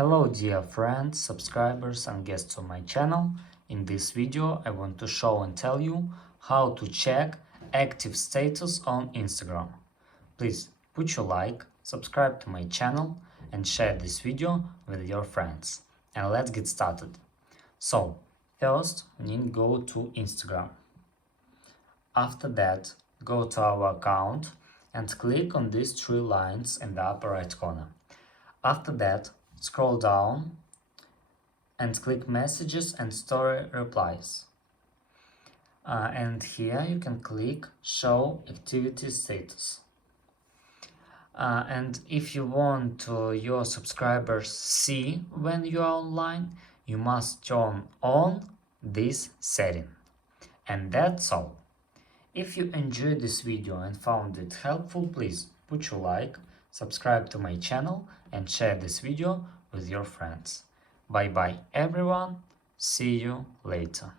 Hello dear friends, subscribers and guests on my channel. In this video I want to show and tell you how to check active status on Instagram. Please put your like, subscribe to my channel and share this video with your friends. And let's get started. So, first we need to go to Instagram. After that, go to our account and click on these three lines in the upper right corner. After that, scroll down and click Messages and Story Replies. And here you can click Show Activity Status. And if you want your subscribers see when you are online, you must turn on this setting. And that's all. If you enjoyed this video and found it helpful, please put your like, subscribe to my channel and share this video with your friends. Bye bye everyone, see you later.